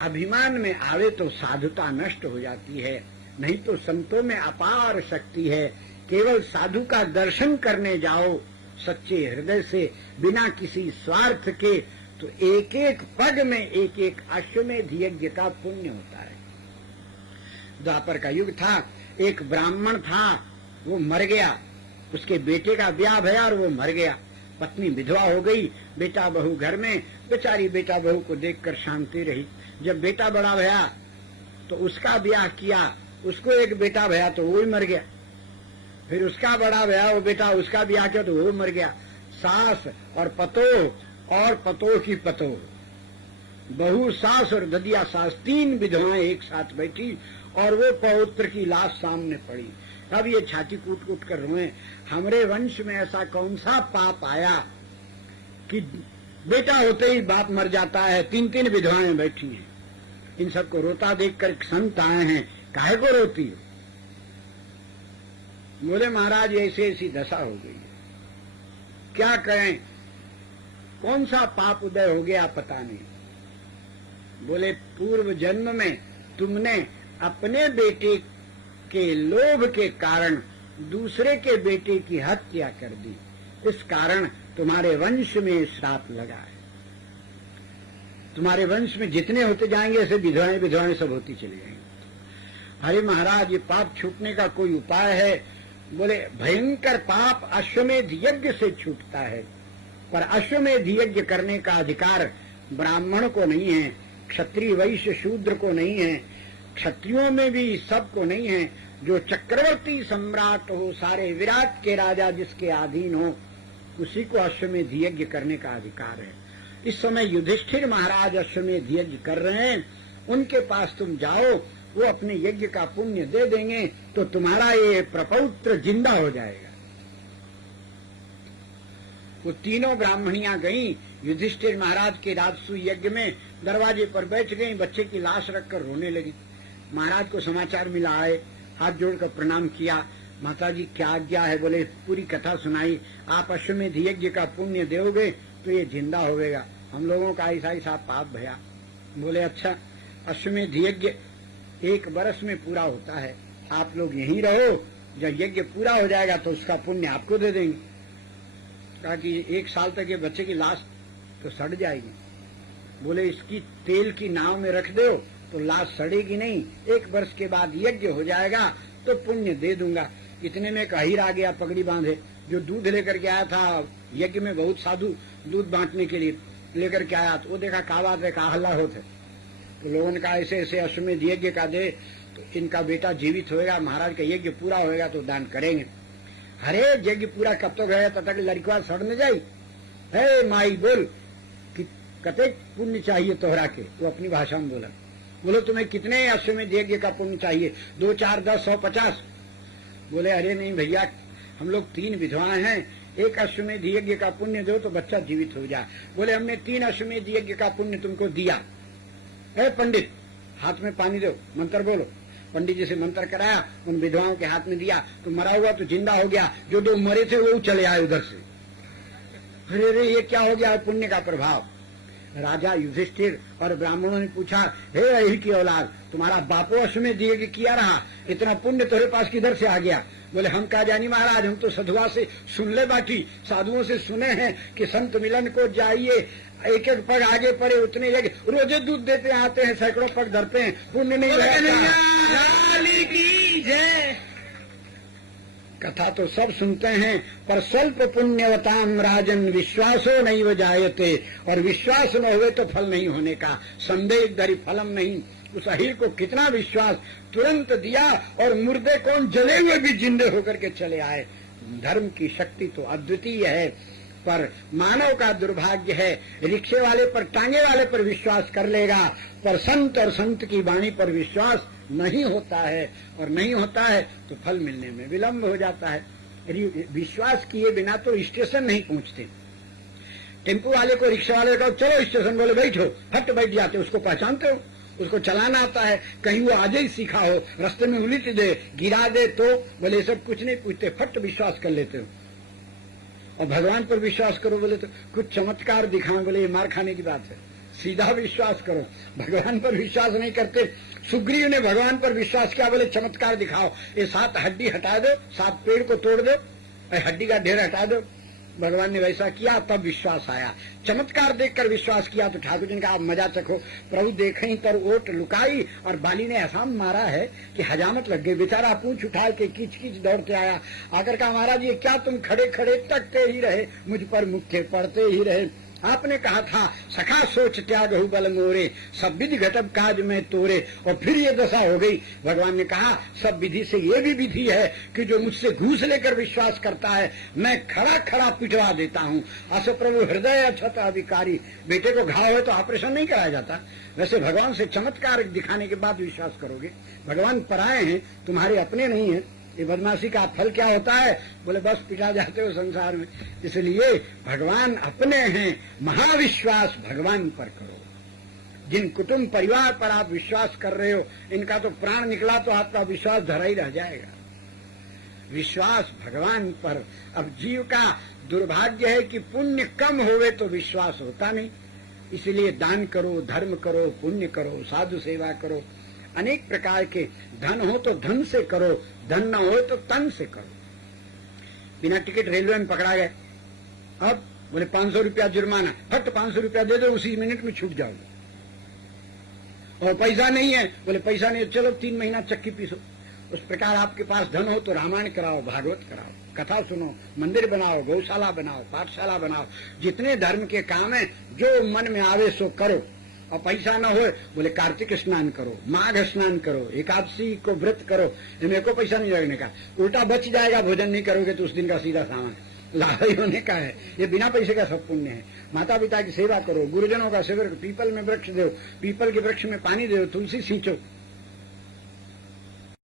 अभिमान में आवे तो साधुता नष्ट हो जाती है, नहीं तो संतों में अपार शक्ति है। केवल साधु का दर्शन करने जाओ सच्चे हृदय से, बिना किसी स्वार्थ के, तो एक एक पग में एक एक अश्वमेध यज्ञ का पुण्य होता है। द्वापर का युग था, एक ब्राह्मण था, वो मर गया, उसके बेटे का ब्याह भया और वो मर गया। पत्नी विधवा हो गई, बेटा बहू घर में, बेचारी बेटा बहू को देखकर शांति रही। जब बेटा बड़ा भया तो उसका ब्याह किया, उसको एक बेटा भया तो वो ही मर गया। फिर उसका बड़ा भया, वो बेटा, उसका ब्याह किया तो वो मर गया। सास और पतोह की पतोह, बहू सास और ददिया सास, तीन विधवाएं एक साथ बैठी और वो पौत्र की लाश सामने पड़ी। अब ये छाती कूट कूट कर रोए, हमरे वंश में ऐसा कौन सा पाप आया कि बेटा होते ही बाप मर जाता है, तीन तीन विधवाएं बैठी हैं। इन सबको रोता देखकर संत आए हैं, काहे को रोती हो? बोले महाराज ऐसी ऐसी दशा हो गई है, क्या करें, कौन सा पाप उदय हो गया पता नहीं। बोले पूर्व जन्म में तुमने अपने बेटे के लोभ के कारण दूसरे के बेटे की हत्या कर दी, इस कारण तुम्हारे वंश में श्राप लगा है। तुम्हारे वंश में जितने होते जाएंगे ऐसे विधवाएं विधवाएं सब होती चली जाएंगी। अरे महाराज, ये पाप छूटने का कोई उपाय है? बोले भयंकर पाप अश्वमेध यज्ञ से छूटता है, पर अश्वमेध यज्ञ करने का अधिकार ब्राह्मण को नहीं है, क्षत्रिय वैश्य शूद्र को नहीं है, क्षत्रियों में भी सबको नहीं है। जो चक्रवर्ती सम्राट हो, सारे विराट के राजा जिसके अधीन हो, उसी को अश्वमेध यज्ञ करने का अधिकार है। इस समय युधिष्ठिर महाराज अश्वमेध यज्ञ कर रहे हैं, उनके पास तुम जाओ, वो अपने यज्ञ का पुण्य दे देंगे तो तुम्हारा ये प्रपौत्र जिंदा हो जाएगा। वो तीनों ब्राह्मणियां गईं युधिष्ठिर महाराज के राजसूय यज्ञ में, दरवाजे पर बैठ गईं, बच्चे की लाश रखकर रोने लगी। महाराज को समाचार मिला, आए, हाथ जोड़कर प्रणाम किया, माता जी क्या आज्ञा है? बोले पूरी कथा सुनाई, आप अश्वमेध यज्ञ का पुण्य दोगे तो ये जिंदा होगा, हम लोगों का ऐसा ऐसा पाप भया। बोले अच्छा, अश्वमेध यज्ञ 1 वर्ष में पूरा होता है, आप लोग यहीं रहो, जब यज्ञ पूरा हो जाएगा तो उसका पुण्य आपको दे देंगे। कहा कि 1 साल तक ये बच्चे की लाश तो सड़ जाएगी। बोले इसकी तेल की नाव में रख दो तो लाश सड़ेगी नहीं, 1 वर्ष के बाद यज्ञ हो जाएगा तो पुण्य दे दूंगा। इतने में कहीर आ गया पगड़ी बांधे, जो दूध लेकर के आया था, यज्ञ में बहुत साधु दूध बांटने के लिए लेकर के आया, तो वो देखा का बात है, का हल्ला होता। तो लोगों ने कहा ऐसे ऐसे अश्वमेध यज्ञ का दे तो इनका बेटा जीवित होएगा, महाराज का यज्ञ पूरा होएगा तो दान करेंगे। अरे यज्ञ पूरा कब तक है, तब तक लड़कियां सड़ न जाई। हे माई बोल कि कते पुण्य चाहिए तोहरा के? वो अपनी भाषा में बोला। बोलो तुम्हें कितने अश्वमेध यज्ञ का पुण्य चाहिए? 2, 4, 10, 100, 50? बोले अरे नहीं भैया, हम लोग 3 विधवाएं हैं, 1 अश्वमेध यज्ञ का पुण्य दो तो बच्चा जीवित हो जाए। बोले हमने 3 अश्वमेध यज्ञ का पुण्य तुमको दिया। पंडित हाथ में पानी दो, मंत्र बोलो। पंडित जी से मंत्र कराया, उन विधवाओं के हाथ में दिया तो मरा हुआ तो जिंदा हो गया, जो 2 मरे थे वो चले आए उधर से। अरे अरे ये क्या हो गया? पुण्य का प्रभाव। राजा युधिष्ठिर और ब्राह्मणों ने पूछा, हे अहिर की औलाद, तुम्हारा बापो अश्वमेध यज्ञ किया रहा, इतना पुण्य तुम्हारे पास किधर से आ गया? बोले हम क्या जानी महाराज, हम तो साधुआ से सुन ले, बाकी साधुओं से सुने हैं कि संत मिलन को जाइए, 1-1 पग आगे पड़े उतने यज्ञ, रोजे दूध देते आते हैं, सैकड़ों पग धरते हैं, पुण्य नहीं जय। कथा तो सब सुनते हैं, पर स्वल्प पुण्यवताम राजन विश्वासो नहीं जायते, और विश्वास न हुए तो फल नहीं होने का, संदेह धरि फलम नहीं। उस अहिर को कितना विश्वास, तुरंत दिया और मुर्दे कौन जले हुए भी जिंदे होकर के चले आए। धर्म की शक्ति तो अद्वितीय है, पर मानव का दुर्भाग्य है, रिक्शे वाले पर, टांगे वाले पर विश्वास कर लेगा, पर संत और संत की वाणी पर विश्वास नहीं होता है, और नहीं होता है तो फल मिलने में विलंब हो जाता है। विश्वास किए बिना तो स्टेशन नहीं पहुंचते। टेम्पो वाले को, रिक्शा वाले को चलो स्टेशन, बोले बैठो, फट बैठ जाते, उसको पहचानते हो, उसको चलाना आता है, कहीं वो आज ही सीखा हो, रास्ते में उलिट दे, गिरा दे तो बोले सब कुछ नहीं पूछते, फट विश्वास कर लेते हो। और भगवान पर विश्वास करो बोले तो कुछ चमत्कार दिखाओ, बोले ये मार खाने की बात है, सीधा विश्वास करो, भगवान पर विश्वास नहीं करते। सुग्रीव ने भगवान पर विश्वास किया, बोले चमत्कार दिखाओ, ये 7 हड्डी हटा दो, 7 पेड़ को तोड़ दो, हड्डी का ढेर हटा दो। भगवान ने वैसा किया, तब विश्वास आया। चमत्कार देखकर विश्वास किया तो ठाकुर जी ने कहा, आप मजा चखो। प्रभु देखें तर ओट लुकाई, और बाली ने ऐसा मारा है कि हजामत लग गई। बेचारा पूंछ उठा के किच किच दौड़ते आया, आकर कहा, महाराज ये क्या तुम खड़े खड़े तकते ही रहे, मुझ पर मुक्के पड़ते ही रहे। आपने कहा था सखा सोच त्याग हु बल मोरे, सब विधि घटब काज में तोरे, और फिर ये दशा हो गई। भगवान ने कहा सब विधि से ये भी विधि है कि जो मुझसे घूस लेकर विश्वास करता है, मैं खड़ा खड़ा पिटवा देता हूँ। अस प्रभु हृदय अछत अधिकारी, बेटे को घाव है तो ऑपरेशन नहीं कराया जाता। वैसे भगवान से चमत्कार दिखाने के बाद विश्वास करोगे। भगवान पराये हैं, तुम्हारे अपने नहीं है। ये बदमाशी का फल क्या होता है, बोले बस पिटा जाते हो संसार में। इसलिए भगवान अपने हैं, महाविश्वास भगवान पर करो। जिन कुटुंब परिवार पर आप विश्वास कर रहे हो, इनका तो प्राण निकला तो आपका विश्वास धरा ही रह जाएगा। विश्वास भगवान पर। अब जीव का दुर्भाग्य है कि पुण्य कम होवे तो विश्वास होता नहीं। इसलिए दान करो, धर्म करो, पुण्य करो, साधु सेवा करो, अनेक प्रकार के। धन हो तो धन से करो, धन न हो तो तन से करो। बिना टिकट रेलवे में पकड़ा गए, अब बोले 500 रुपया जुर्माना, फट 500 रुपया दे दो, उसी मिनट में छूट जाओगे। और पैसा नहीं है, बोले पैसा नहीं, चलो 3 महीना चक्की पीसो। उस प्रकार आपके पास धन हो तो रामायण कराओ, भागवत कराओ, कथा सुनो, मंदिर बनाओ, गौशाला बनाओ, पाठशाला बनाओ। जितने धर्म के काम है जो मन में आवे सो करो। और पैसा न हो, बोले कार्तिक स्नान करो, माघ स्नान करो, एकादशी को व्रत करो। इनमें को पैसा नहीं लगने का, उल्टा बच जाएगा। भोजन नहीं करोगे तो उस दिन का सीधा सामान लाभ ही होने का है। ये बिना पैसे का सब पुण्य है। माता पिता की सेवा करो, गुरुजनों का सेवा करो, पीपल में वृक्ष दो, पीपल के वृक्ष में पानी दो, तुलसी सींचो।